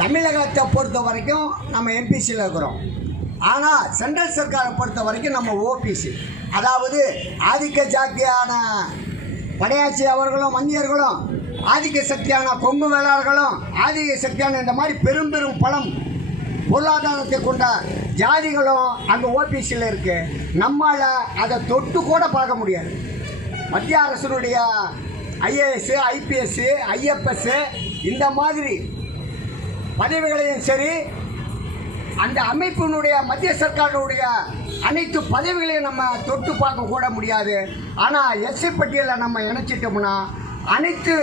தமிழகத்தை பொறுத்த வரைக்கும் நம்ம எம்பிசியில் இருக்கிறோம். ஆனால் சென்ட்ரல் சர்க்காரை பொறுத்த வரைக்கும் நம்ம ஓபிசி அதாவது ஆதிக்க ஜாத்தியான படையாச்சி அவர்களும் வந்தியர்களும் ஆதிக்க சக்தியான கொங்கு வேளாளர்களும் ஆதிக்க சக்தியான இந்த மாதிரி பெரும் பெரும் பலம் பொருளாதாரத்தை கொண்ட ஜாதிகளும் அங்கே ஓபிசியில் இருக்கு. நம்மளால் அதை தொட்டு கூட பார்க்க முடியாது. மத்திய அரசினுடைய ஐஏஎஸ்ஸு ஐபிஎஸ்ஸு ஐஎஃப்எஸ்ஸு இந்த மாதிரி பதவிகளையும் சரி அந்த அமைப்பினுடைய மத்திய சர்க்காருடைய அனைத்து பதவிகளையும் நம்ம தொட்டு பார்க்க கூட முடியாது. ஆனால் எஸ்சி பட்டியலில் நம்ம இணைச்சிட்டோம்னா அனைத்து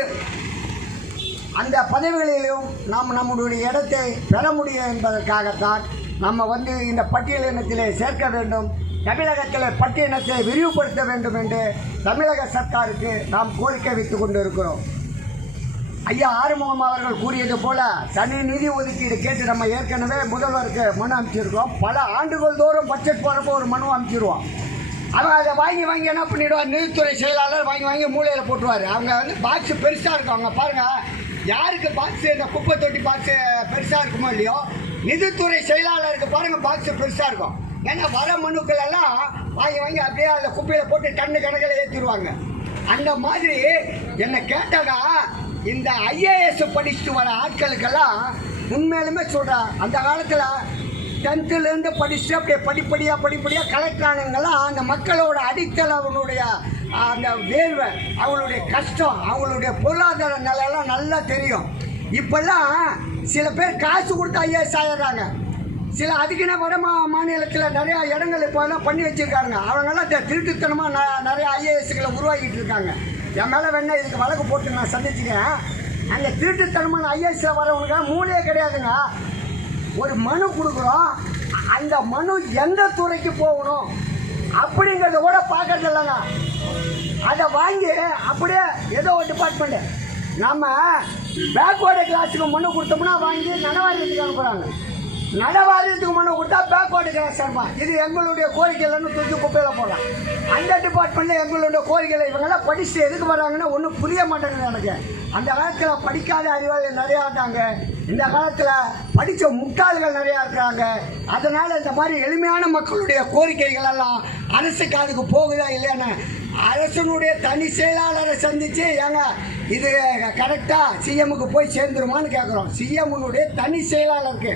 அந்த பதவிகளிலும் நாம் நம்முடைய இடத்தை பெற முடியும் என்பதற்காகத்தான் நம்ம வந்து இந்த பட்டியல் இனத்திலே சேர்க்க வேண்டும். தமிழகத்தில் பட்டியலத்தை விரிவுபடுத்த வேண்டும் என்று தமிழக சர்க்காருக்கு நாம் கோரிக்கை வைத்து கொண்டு இருக்கிறோம் ஐயா ஆறுமுகம் அவர்கள் கூறியது போல தனி நிதி ஒதுக்கீடு கேட்டு நம்ம ஏற்கனவே முதல்வருக்கு மனு அமைச்சிருக்கோம் பல ஆண்டுகள் தோறும் பட்ஜெட் போகிறப்போ ஒரு மனு அமைச்சிருவோம் அவன் அதை வாங்கி வாங்கி என்ன பண்ணிடுவார்? நிதித்துறை செயலாளர் வாங்கி வாங்கி மூலையில் போட்டுருவார். அவங்க வந்து பாக்ஸ் பெருசாக இருக்கும். அவங்க பாருங்கள் யாருக்கு பாக்ஸ் இந்த குப்பை தொட்டி பாக்ஸ் பெருசாக இருக்குமோ இல்லையோ நிதித்துறை செயலாளருக்கு பாருங்கள் பாக்ஸ் பெருசாக இருக்கும். ஏன்னா வர மனுக்கள் எல்லாம் வாங்கி வாங்கி அப்படியே அந்த குப்பையில் போட்டு டன்னு கணக்கில் ஏற்றிடுவாங்க அந்த மாதிரி என்னை கேட்டாக்கா இந்த ஐஏஎஸ் படிச்சுட்டு வர ஆட்களுக்கெல்லாம் உண்மையிலுமே சொல்கிறேன் அந்த காலத்தில் டென்த்துலேருந்து படிச்சுட்டு அப்படியே படிப்படியாக படிப்படியாக கலெக்டர் ஆனவங்கெல்லாம் அந்த மக்களோட அடித்தல் அவனுடைய அந்த வேர்வை அவங்களுடைய கஷ்டம் அவங்களுடைய பொருளாதார நிலையெல்லாம் நல்லா தெரியும். இப்போல்லாம் சில பேர் காசு கொடுத்து ஐஏஎஸ் ஆயிடுறாங்க. சில அதுக்குன்னு வட மா மாநிலத்தில் நிறையா இடங்கள் இப்போ எல்லாம் பண்ணி வச்சுருக்காங்க. அவங்கெல்லாம் திருட்டுத்தனமாக ந நிறைய ஐஏஎஸ்களை உருவாக்கிட்டு இருக்காங்க. என் மேலே வேணா இதுக்கு வழக்கு போட்டு நான் சந்திச்சுக்கிறேன். அந்த திருட்டுத்தனமான ஐஏஎஸ்ல வரவனுக்கு மூலையே கிடையாதுங்க. ஒரு மனு கொடுக்குறோம் அந்த மனு எந்த துறைக்கு போகணும் அப்படிங்கிறத கூட பார்க்கறது இல்லைங்க. அதை வாங்கி அப்படியே ஏதோ ஒரு டிபார்ட்மெண்ட்டு நம்ம பேக்வேர்டு கிளாஸுக்கு மனு கொடுத்தோம்னா வாங்கி நனவாரியத்துக்கு அனுப்புகிறாங்க நனவாரியத்துக்கு மனு கொடுத்தா பேக்வேர்டு கிளாஸ் சார்பா இது எங்களுடைய கோரிக்கையிலன்னு தூக்கி குப்பையில் போடலாம். அந்த டிபார்ட்மெண்ட்டில் எங்களுடைய கோரிக்கையில் இவங்கெல்லாம் படிச்சுட்டு எதுக்கு வராங்கன்னு ஒன்றும் புரிய மாட்டேங்குது எனக்கு. அந்த காலத்தில் படிக்காத அறிவாளிகள் நிறையா இருந்தாங்க. இந்த காலத்தில் படித்த முட்டாள்கள் நிறையா இருக்கிறாங்க. அதனால் இந்த மாதிரி எளிமையான மக்களுடைய கோரிக்கைகள் எல்லாம் அரசு காதுக்கு போகுதா இல்லையான்னு அரசனுடைய தனி செயலாளரை சந்தித்து ஏங்க இது கரெக்டாக சிஎம்முக்கு போய் சேர்ந்துருமான்னு கேட்குறோம் சிஎம்னுடைய தனி செயலாளருக்கு.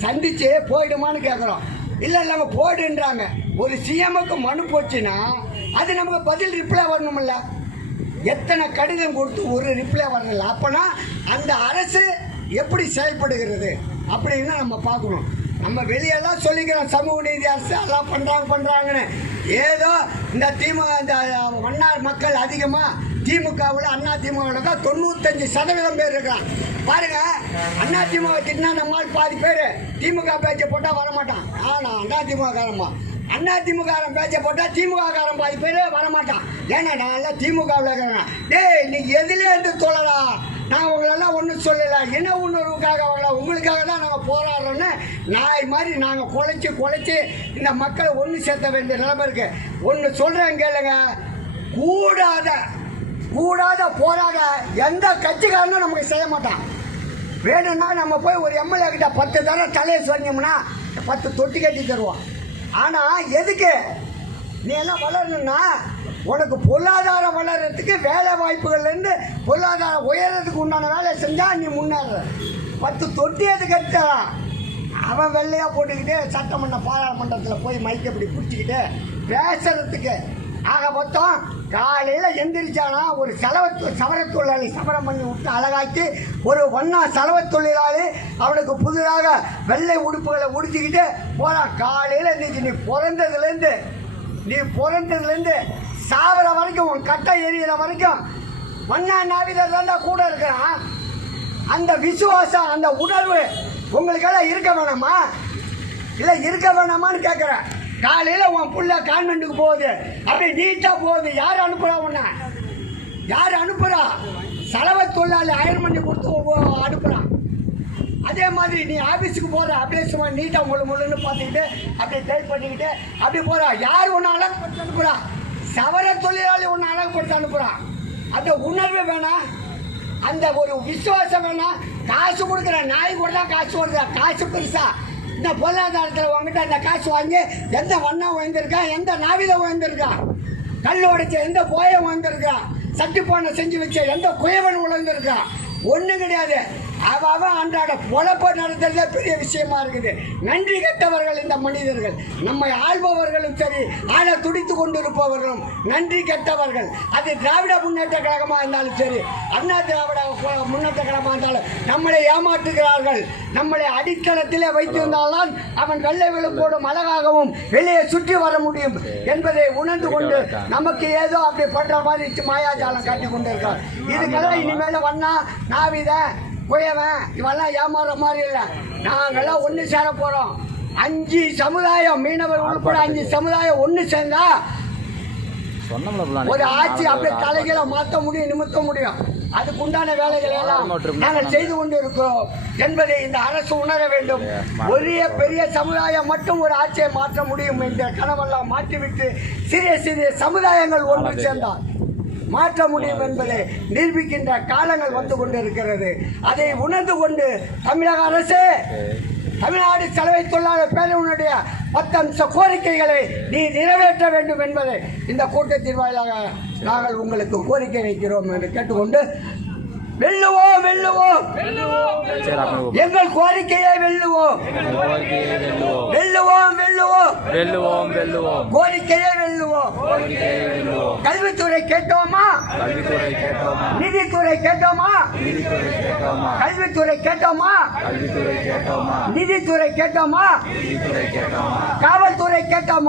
சந்தித்து போயிடுமான்னு கேட்குறோம் இல்லை இல்லைங்க போயிடுன்றாங்க ஒரு சிஎம்முக்கு மனு போச்சுன்னா அது நமக்கு பதில் ரிப்ளை வரணுமில்ல எத்தனை கடிதம் கொடுத்து ஒரு ரிப்ளை வரணும்ல. அப்போனா அந்த அரசு எப்படி செயல்படுகிறது அப்படின்னு நம்ம பார்க்கணும். நம்ம வெளியெல்லாம் சொல்லிக்கிறோம் சமூக நீதி அரசு எல்லாம் பண்ணுறாங்க பண்ணுறாங்கன்னு ஏதோ இந்த திமுக இந்த மன்னார் மக்கள் அதிகமாக திமுகவில் அண்ணா திமுகவில் தான் தொண்ணூத்தஞ்சு சதவீதம் பேர் இருக்கிறான் பாருங்க அண்ணா திமுக திட்டினா நம்மால் பாதி பேர் திமுக பேச்சை போட்டால் வரமாட்டான். ஆனால் அண்ணா திமுக காரம்மா அண்ணா திமுக பேச்சை போட்டால் திமுக காரன் பாதி பேர் வரமாட்டான். ஏன்னா நான் எல்லாம் திமுகவில் இருக்கிறேன். டேய் நீ எதுலேருந்து சொல்லலா நான் உங்களெல்லாம் ஒன்றும் சொல்லலை. இன உணர்வுக்காக அவங்கள? உங்களுக்காக தான் நாங்கள் போராடுறோன்னு நாய் மாதிரி நாங்கள் குலைச்சி குலைச்சி இந்த மக்களை ஒன்று சேர்த்த வேண்டிய நிலைமை இருக்கு. ஒன்று சொல்கிறேன் கேளுங்க. கூடாத கூடாத போராட எந்த கட்சிக்காரனும் நமக்கு செய்ய மாட்டான். வேணும்னா நம்ம போய் ஒரு எம்எல்ஏ கிட்ட பத்து தடவை தலையை சொன்னோம்னா பத்து தொட்டி கட்டி தருவோம் ஆனால் எதுக்கு? நீ எல்லாம் வளரணும்னா உனக்கு பொருளாதாரம் வளர்கிறதுக்கு வேலை வாய்ப்புகள்லேருந்து பொருளாதாரம் உயர்றதுக்கு உண்டான வேலை செஞ்சால் நீ முன்னேற. பத்து தொட்டி அது கட்டலாம் அவன் வெள்ளையாக போட்டுக்கிட்டு சட்டமன்ற பாராளுமன்றத்தில் போய் மைக்கப்படி பிடிச்சிக்கிட்டு பேசுறதுக்கு ஆக மொத்தம் காலையில் எந்திரிச்சானா ஒரு செலவு சவர தொழிலாளி சவரம் பண்ணி விட்டு அழகாக்கி ஒரு ஒன்றா செலவு தொழிலாளி அவனுக்கு புதிதாக வெள்ளை உடுப்புகளை உடுத்திக்கிட்டு போகிறான் காலையில் இன்னைக்கு நீ பிறந்ததுலேருந்து நீ பிறந்ததுலேருந்து சாவர வரைக்கும் உன் கட்டை எரியிற வரைக்கும் ஒன்னா நாவிதர் தாண்டா கூட இருக்கிறான். அந்த விசுவாசம் அந்த உணர்வு உங்களுக்கெல்லாம் இருக்க வேணாமா? இல்லை இருக்க வேணாமான்னு கேட்குறேன் காலையில் உன் புள்ள கான்வெண்ட்டுக்கு போகுது. அப்படியே நீட்டாக போகுது. யார் அனுப்புகிறா உன்னை? யார் அனுப்புகிறா செலவை தொழிலாளி அயன் பண்ணி கொடுத்து அனுப்புகிறான் அதே மாதிரி நீ ஆஃபீஸுக்கு போகிற அப்படியே சும்மா நீட்டாக முழு முழுன்னு பார்த்துக்கிட்டு அப்படியே டைப் பண்ணிக்கிட்டு அப்படி போகிறா யார் ஒன்று கொடுத்து அனுப்புகிறா சவர தொழிலாளி ஒன்று அழகுப்படுத்தி அனுப்புகிறான் அந்த உணர்வு வேணாம் அந்த ஒரு விசுவாசம் வேணாம் காசு கொடுக்குற நாய் கூட தான் காசு வருதா. காசு பெருசா. இந்த பொருளாதாரத்தில் உங்ககிட்ட இந்த காசு வாங்கி எந்த வண்ணம் உயர்ந்திருக்கான் எந்த நாவிதம் உயர்ந்திருக்கான் கல் உடைச்ச எந்த போய வந்திருக்கான் சட்டி போனை செஞ்சு வச்ச எந்த குயவன் உழந்திருக்கான் ஒன்றும் கிடையாது. அவன் அன்றாட பொழப்ப நடத்துறதே பெரிய விஷயமா இருக்குது. நன்றி கெட்டவர்கள் இந்த மனிதர்கள். நம்மை ஆள்பவர்களும் சரி ஆள துடித்து கொண்டிருப்பவர்களும் நன்றி கெட்டவர்கள். அது திராவிட முன்னேற்ற கழகமாக இருந்தாலும் சரி அண்ணா திராவிட முன்னேற்ற கழகமாக இருந்தாலும் நம்மளை ஏமாற்றுகிறார்கள். நம்மளை அடித்தளத்திலே வைத்திருந்தால்தான் அவன் வெள்ளை விழுப்போடும் அழகாகவும் வெளியே சுற்றி வர முடியும் என்பதை உணர்ந்து கொண்டு நமக்கு ஏதோ அப்படி பண்ற மாதிரி மாயாஜாலம் காட்டி கொண்டிருக்கார் இதுக்கெல்லாம் இனிமேல வண்ணா நாவித குயவன் இவெல்லாம் ஏமாற மாதிரி இல்லை. நாங்கெல்லாம் ஒன்று சேர போறோம். அஞ்சு சமுதாயம் மீனவர் உட்பட அஞ்சு சமுதாயம் ஒன்று சேர்ந்தா ஒரு ஆட்சி அப்படியே தலைகளை மாற்ற முடியும் நிமித்த முடியும். அதுக்குண்டான வேலைகளை எல்லாம் நாங்கள் செய்து கொண்டு இருக்கிறோம் என்பதை இந்த அரசு உணர வேண்டும். ஒரே பெரிய சமுதாயம் மட்டும் ஒரு ஆட்சியை மாற்ற முடியும் என்ற கனவெல்லாம் மாற்றிவிட்டு சிறிய சிறிய சமுதாயங்கள் ஒன்று சேர்ந்தால். மாற்ற முடியும் என்பதை நிரூபிக்கின்ற காலங்கள் வந்து கொண்டிருக்கிறது. அதை உணர்ந்து கொண்டு தமிழக அரசு தமிழ்நாடு சலவை தொழிலாளர் பேரவனுடைய பத்தம்ச கோரிக்கைகளை நீ நிறைவேற்ற வேண்டும் என்பதை இந்த கூட்டத்தின் வாயிலாக நாங்கள் உங்களுக்கு கோரிக்கை வைக்கிறோம் என்று கேட்டுக்கொண்டு வெல்லுவோம் வெல்லுவோம். எங்கள் கோரிக்கையை வெல்லுவோம். கோரிக்கையை வெல்லுவோம் வெல்லுவோம். வெல்லுவோம் வெல்லுவோம். கோரிக்கையை வெல்லுவோம். கல்வித்துறை கேட்டோமா? கல்வித்துறை கேட்டோமா? நிதித்துறை கேட்டோமா? நீதித்துறை கேட்டோமா? கல்வித்துறை கேட்டோமா? கல்வித்துறை கேட்டோமா? நிதித்துறை கேட்டோமா? நீதித்துறை கேட்டோமா? காவல்துறை கேட்டோமா?